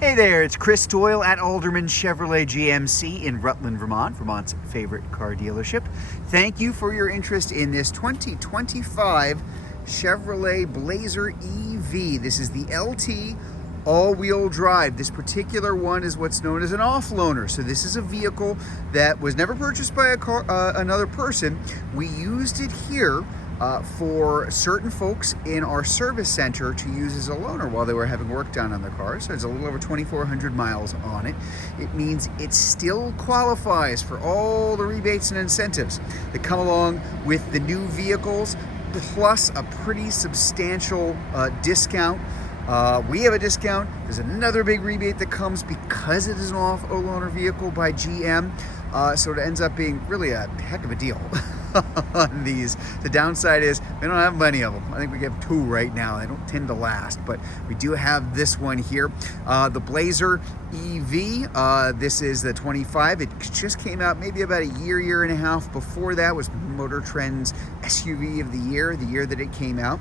Hey there, it's Chris Doyle at Alderman Chevrolet GMC in Rutland, Vermont, Vermont's favorite car dealership. Thank you for your interest in this 2025 Chevrolet Blazer EV. This is the LT all-wheel drive. This particular one is what's known as an off-loaner. So this is a vehicle that was never purchased by another person. We used it here for certain folks in our service center to use as a loaner while they were having work done on their cars. So it's a little over 2,400 miles on it. It means it still qualifies for all the rebates and incentives that come along with the new vehicles, plus a pretty substantial discount. We have a discount. There's another big rebate that comes because it is an off-loaner vehicle by GM. So it ends up being really a heck of a deal on these. The downside is we don't have many of them. I think we have two right now. They don't tend to last, but we do have this one here. The Blazer EV, this is the 25. It just came out maybe about a year and a half before that. Was Motor Trend's SUV of the year that it came out.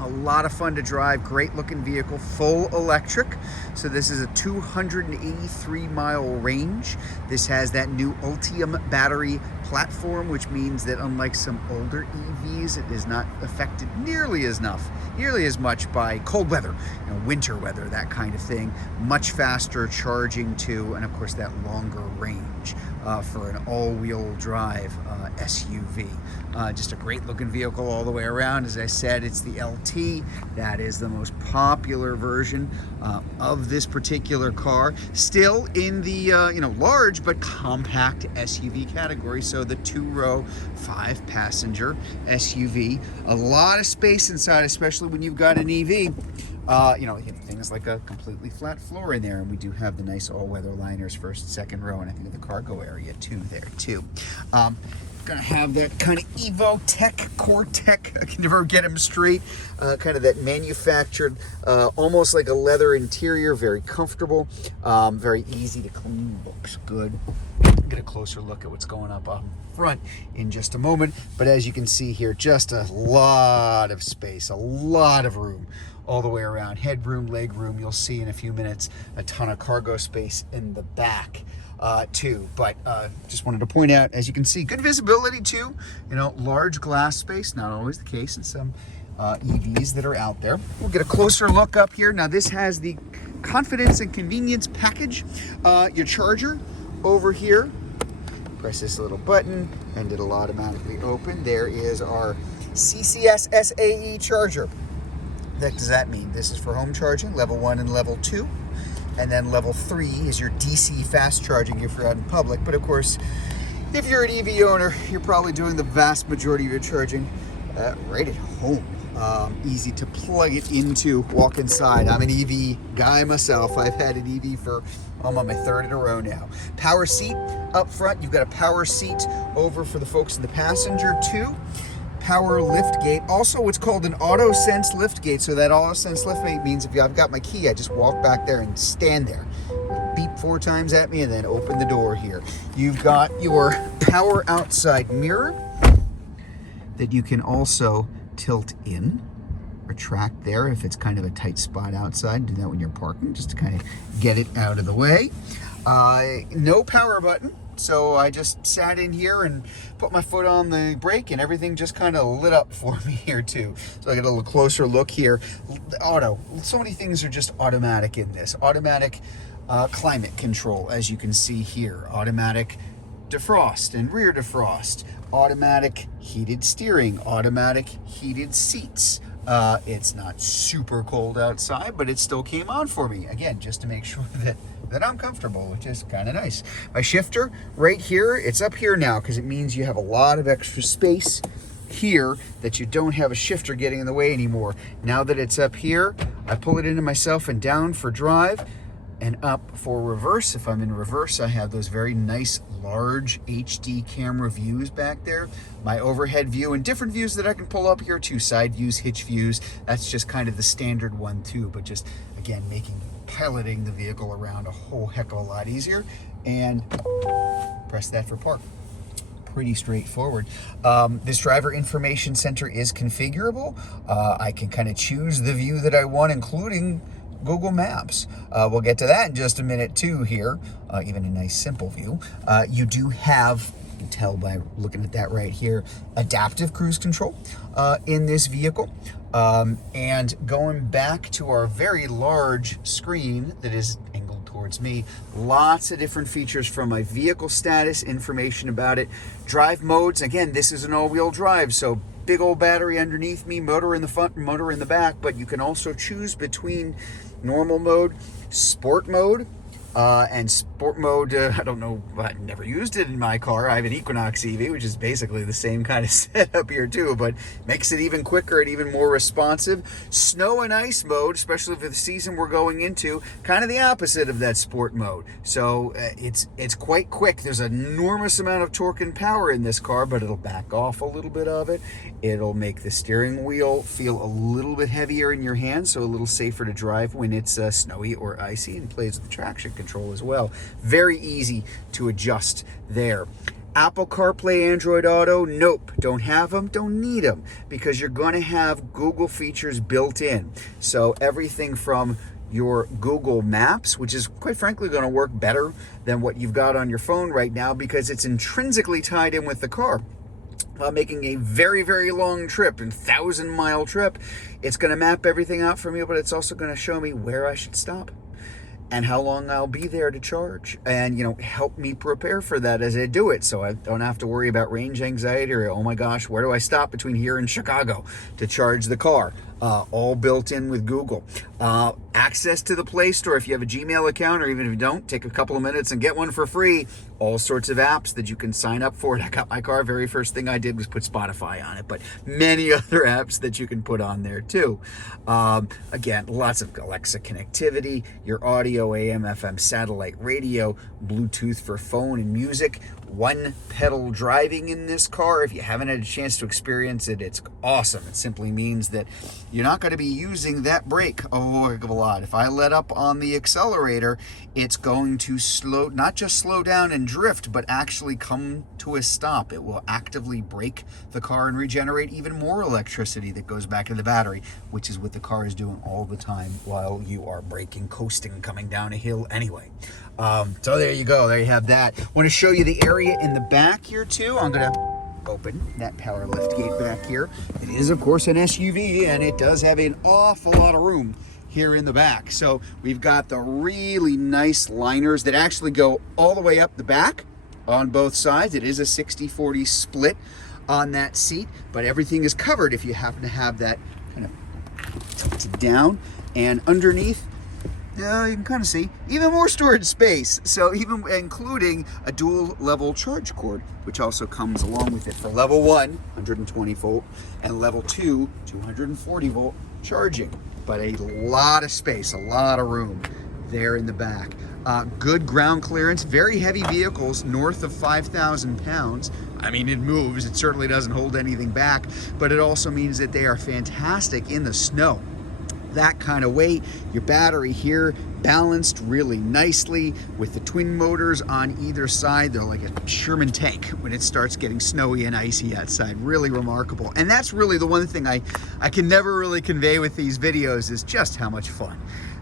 A lot of fun to drive, great looking vehicle, full electric. So this is a 283 mile range. This has that new Ultium battery platform, which means that unlike some older EVs, it is not affected nearly as much by cold weather, winter weather, that kind of thing. Much faster charging too, and of course that longer range for an all-wheel drive SUV. Just a great looking vehicle all the way around. As I said, it's the LT. That is the most popular version of this particular car. Still in the large but compact SUV category. So the 2-row, 5-passenger SUV. A lot of space inside, especially when you've got an EV. Things like a completely flat floor in there, and we do have the nice all-weather liners, first, second row, and I think the cargo area too there too. Gonna have that kind of Evo Tech, Core Tech, I can never get them straight, kind of that manufactured, almost like a leather interior, very comfortable, very easy to clean, looks good. Get a closer look at what's going up front in just a moment, but as you can see here, just a lot of space, a lot of room all the way around. Headroom, legroom, you'll see in a few minutes a ton of cargo space in the back too. But just wanted to point out, as you can see, good visibility too. Large glass space, not always the case in some EVs that are out there. We'll get a closer look up here. Now this has the confidence and convenience package. Your charger over here, press this little button and it'll automatically open. There is our CCS SAE charger. What does that mean? This is for home charging, level 1 and level 2. And then level 3 is your DC fast charging if you're out in public. But of course, if you're an EV owner, you're probably doing the vast majority of your charging right at home. Easy to plug it into, walk inside. I'm an EV guy myself. I've had an EV for, I'm on my third in a row now. Power seat up front. You've got a power seat over for the folks in the passenger too. Power lift gate, also what's called an auto sense lift gate. So that auto sense lift gate means if I've got my key, I just walk back there and stand there, beep 4 times at me, and then open the door here. You've got your power outside mirror that you can also tilt in, retract there if it's kind of a tight spot outside. Do that when you're parking, just to kind of get it out of the way. No power button. So I just sat in here and put my foot on the brake and everything just kind of lit up for me here too. So I get a little closer look here. Auto, so many things are just automatic in this. Automatic climate control, as you can see here. Automatic defrost and rear defrost. Automatic heated steering. Automatic heated seats. It's not super cold outside, but it still came on for me. Again, just to make sure that I'm comfortable, which is kind of nice. My shifter right here, it's up here now because it means you have a lot of extra space here that you don't have a shifter getting in the way anymore. Now that it's up here, I pull it into myself and down for drive and up for reverse. If I'm in reverse, I have those very nice large HD camera views back there. My overhead view and different views that I can pull up here too. Side views, hitch views. That's just kind of the standard one too, but just again, piloting the vehicle around a whole heck of a lot easier. And press that for park. Pretty straightforward. This driver information center is configurable. I can kind of choose the view that I want, including Google Maps. We'll get to that in just a minute too here, even a nice simple view. You do have, you can tell by looking at that right here, adaptive cruise control in this vehicle. And going back to our very large screen that is angled towards me, lots of different features from my vehicle status, information about it, drive modes. Again, this is an all-wheel drive, so big old battery underneath me, motor in the front, motor in the back, but you can also choose between normal mode, sport mode, and sport mode, I don't know, I've never used it in my car. I have an Equinox EV, which is basically the same kind of setup here too, but makes it even quicker and even more responsive. Snow and ice mode, especially for the season we're going into, kind of the opposite of that sport mode. So it's quite quick. There's an enormous amount of torque and power in this car, but it'll back off a little bit of it. It'll make the steering wheel feel a little bit heavier in your hands, so a little safer to drive when it's snowy or icy, and plays with the traction control as well. Very easy to adjust there. Apple CarPlay, Android Auto, nope, don't have them, don't need them, because you're going to have Google features built in. So everything from your Google Maps, which is quite frankly going to work better than what you've got on your phone right now, because it's intrinsically tied in with the car. Making a very, very long trip, a 1,000-mile trip, it's going to map everything out for me, but it's also going to show me where I should stop and how long I'll be there to charge, and help me prepare for that as I do it, so I don't have to worry about range anxiety or, oh my gosh, where do I stop between here and Chicago to charge the car. All built in with Google. Access to the Play Store if you have a Gmail account, or even if you don't, take a couple of minutes and get one for free. All sorts of apps that you can sign up for. I got my car, very first thing I did was put Spotify on it, but many other apps that you can put on there too. Again, lots of Alexa connectivity, your audio, AM, FM, satellite radio, Bluetooth for phone and music. One pedal driving in this car. If you haven't had a chance to experience it, it's awesome. It simply means that you're not going to be using that brake a whole heck of a lot. If I let up on the accelerator, it's going to not just slow down and drift, but actually come to a stop. It will actively brake the car and regenerate even more electricity that goes back to the battery, which is what the car is doing all the time while you are braking, coasting, coming down a hill anyway. So there you go. There you have that. I want to show you the area in the back here too. I'm going to open that power lift gate back here. It is, of course, an SUV, and it does have an awful lot of room here in the back. So we've got the really nice liners that actually go all the way up the back on both sides. It is a 60-40 split on that seat, but everything is covered if you happen to have that kind of tilted down. And underneath, you can kind of see even more storage space, so even including a dual level charge cord, which also comes along with it for level 1 120 volt and level 2 240 volt charging. But a lot of space, a lot of room there in the back. Good ground clearance, very heavy vehicles north of 5,000 pounds. I mean, it moves, it certainly doesn't hold anything back, but it also means that they are fantastic in the snow. That kind of weight. Your battery here balanced really nicely with the twin motors on either side. They're like a Sherman tank when it starts getting snowy and icy outside. Really remarkable. And that's really the one thing I can never really convey with these videos, is just how much fun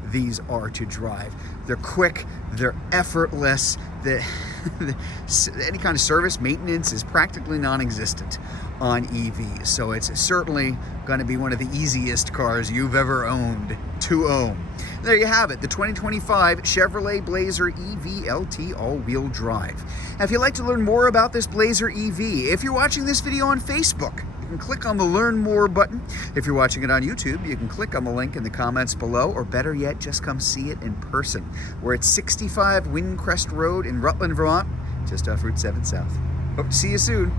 these are to drive. They're quick, they're effortless, any kind of service maintenance is practically non-existent on EVs, so it's certainly going to be one of the easiest cars you've ever owned to own. There you have it, the 2025 Chevrolet Blazer EV LT all-wheel drive. Now, if you'd like to learn more about this Blazer EV, if you're watching this video on Facebook, you can click on the Learn More button. If you're watching it on YouTube, you can click on the link in the comments below, or better yet, just come see it in person. We're at 65 Windcrest Road in Rutland, Vermont, just off Route 7 South. Hope to see you soon.